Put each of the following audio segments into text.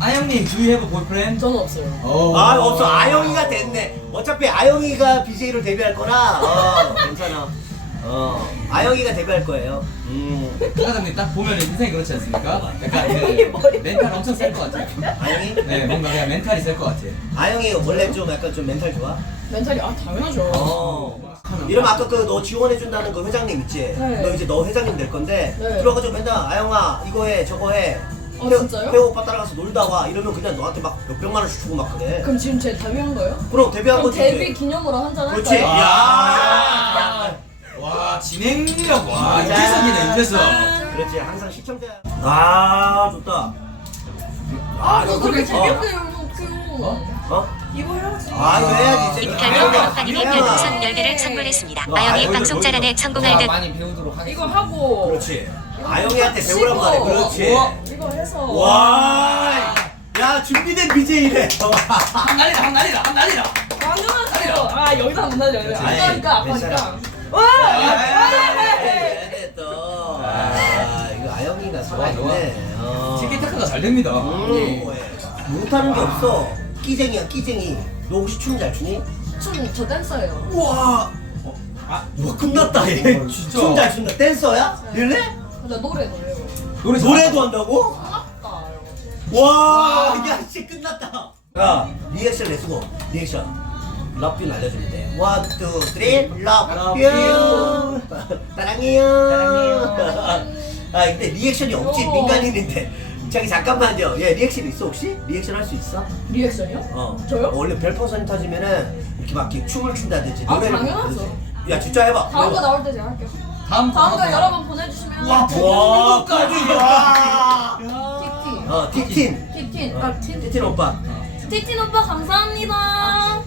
아영님, do you have a boyfriend? 저는 없어요. 아 없어 아영이가 됐네 어차피 아영이가 BJ로 데뷔할 거라 어 괜찮아 어 아영이가 데뷔할 거예요 음 사장님 딱 보면 인생이 그렇지 않습니까? 약간 그 멘탈 엄청 셀 것 같아요. 아영이 네, 뭔가 그냥 멘탈이 셀 것 같아요. 아영이 원래 좀 약간 좀 멘탈 좋아 멘탈이 아 당연하죠. 어 이러면 아까 그 너 지원해준다는 그 회장님 있지 네. 너 이제 너 회장님 될 건데 네. 들어가지고 맨날 아영아 이거 해 저거 해 어, 태- 진짜요? 오빠 따라가서 놀다 와 이러면 그냥 너한테 막 몇 백만 원씩 주고 막 그래 그럼 지금 제 데뷔한 거예요? 그럼 데뷔한 그럼 거지 데뷔 기념으로 한잔 그렇지 할까요? 야 와, 진행력, 와. 유재석이네, 유재석. 그렇지 항상 시청자 아 좋다 아, 너 그렇게 어. 재밌게 해요. 어? 이거 해야지. 아 이거 해야지 이제 임편동 단오빠님이 별풍선 10개를 선물했습니다. 아영이 방송 잘하네 성공할 듯. 많이 배우도록 이거 하겠습니다. 하고 그렇지 아영이한테 배우란 말이야 그렇지 우와. 이거 해서 와, 야 준비된 BJ래. 한 날이다, 한 날이다, 한 날이다. 당연하죠. 아 여기서 한번 날려. 그렇지. 아까니까. 아까니까. 와! 네, 또. 아, 이거 아영이가 살아있네. 어. 티키타카가 잘 됩니다. 음, 못하는 게 없어. 끼쟁이야, 끼쟁이. 너 혹시 춤 잘 추니? 춤저 댄서예요. 우와. 아, 와 끝났다 얘. 어, 진짜. 춤잘 춘다. 댄서야? 근 데 노래. 노래 노래도 한다고? 와, 야, 씨 끝났다. 야, 리액션 내수고 리액션. 러뷰 알려주면 돼. 원, 투, 쓰리, 러뷰. 사랑해요. 아, 근데 리액션이 없지 어. 민간인인데. 저기 잠깐만요. 얘 리액션 있어 혹시? 리액션 할 수 있어? 리액션이요? 어. 저요? 원래 별풍선이 터지면은 이렇게 막 이렇게 춤을 춘다든지 아, 노래를 당연하죠. 부르든지. 야, 진짜 해봐. 다음 거 해봐. 나올 때 제가 할게요. 다음 다음 거거 여러 번 보내주시면 와, 와, 와. 티티. 어, 티틴. 티틴. 아 티틴. 티틴 오빠. 티틴 오빠 감사합니다.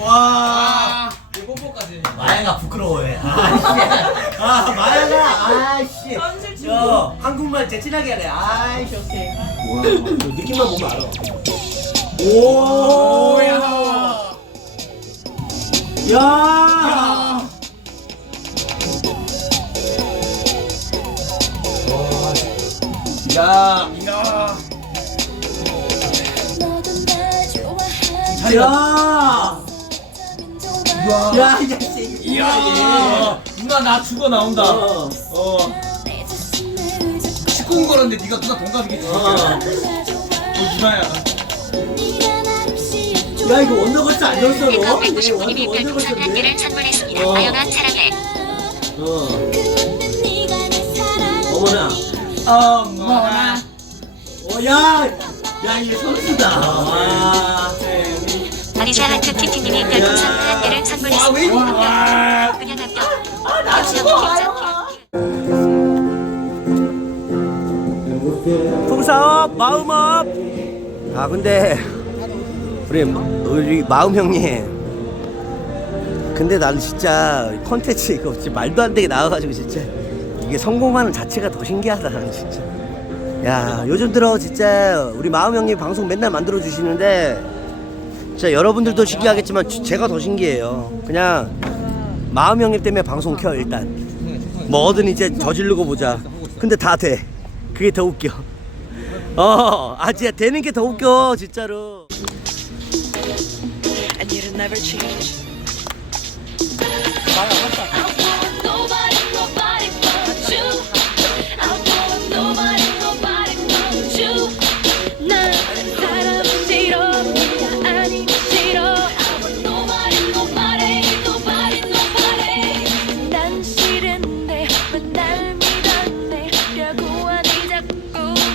와. 이 뽀뽀까지. 마야가 부끄러워해. 아 씨. 아 마야가 아 씨. 현실 친구. 야 한국말 재친하게 하네. 아이씨. 오케이. 와 느낌만 보면 알아. 오. 야. 야. 야. 이 자식. 이야. 누나 나 죽어 나온다. 어. 어. 19금 걸었는데 네가 누나 동갑이겠지. 어. 어, 누나야. 야 이거 원더걸스 안 넣었어 너? 백업 얘 199님이 원더- 별풍선 원더걸스인데? 1개를 선물했습니다. 어. 아영아 사랑해. 어. 어머나. 어머나. 어, 야, 야, 얘 선수다. 와. 아리샤 하트 티티님이 별풍선 한 개를 선물했습니다. 와. 그냥 합격. 나 죽어 풍사업, 마음업. 아, 근데 우리 우리 마음 형님. 근데 나는 진짜 컨텐츠 이거 진짜 말도 안 되게 나와가지고 진짜 이게 성공하는 자체가 더 신기하다 나는 진짜. 야 요즘 들어 진짜 우리 마음 형님 방송 맨날 만들어 주시는데 진짜 여러분들도 신기하겠지만 지- 제가 더 신기해요. 그냥 마음 형님 때문에 방송 켜 일단. 뭐든 이제 저지르고 보자. 근데 다 돼. 그게 더 웃겨. 어, 아 진짜 되는 게 더 웃겨 진짜로. and you'll never change.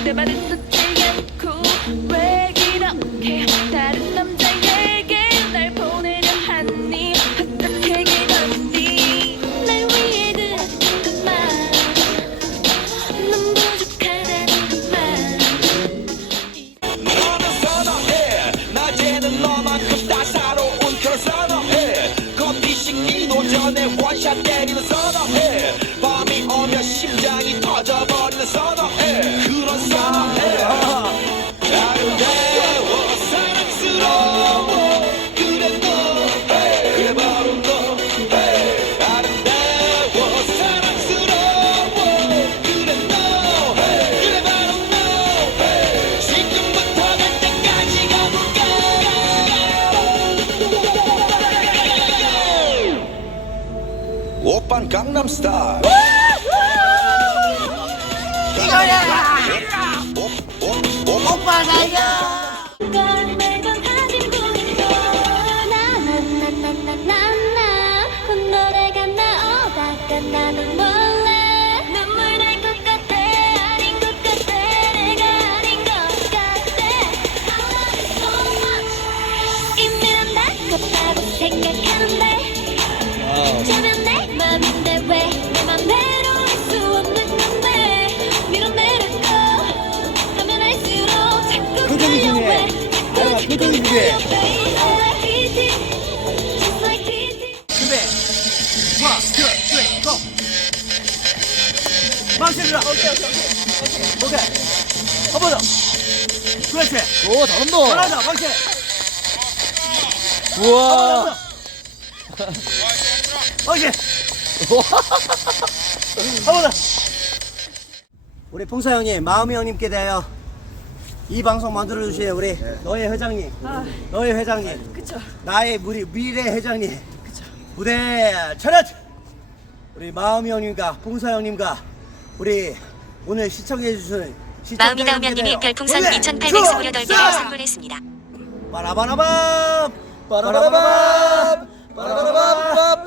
자꾸 내 오빤 강남스타일. 이거야! 오빠 나야 생각하는데 자면 내 맘인데 왜 내 맘대로 할 수 없는 건데 밀어내려고 하면 할수록 자꾸 표정이 중요해. 자꾸 야, 표정이 중요해. Just like PT 준비. 원, 투, 쓰리, 고. 망치들아. 오케이, 오케이, 오케이. 오케이. 한번 더. 그렇지. 오 잘한다. 더, 망치. 우와. 망치. 한번 더. 우리 봉사 형님, 마음이 형님께 대하여 이 방송 만들어 주신 우리 너의 회장님, 너의 회장님, 그쵸. 나의 우리 미래 회장님, 무대 차렷! 우리 마음이 형님과 봉사 형님과 우리 오늘 시청해 주신 마음이다 우명님이 별풍선 2,828개를 선물했습니다. 빠라바라밤 빠라바라밤 빠라바라밤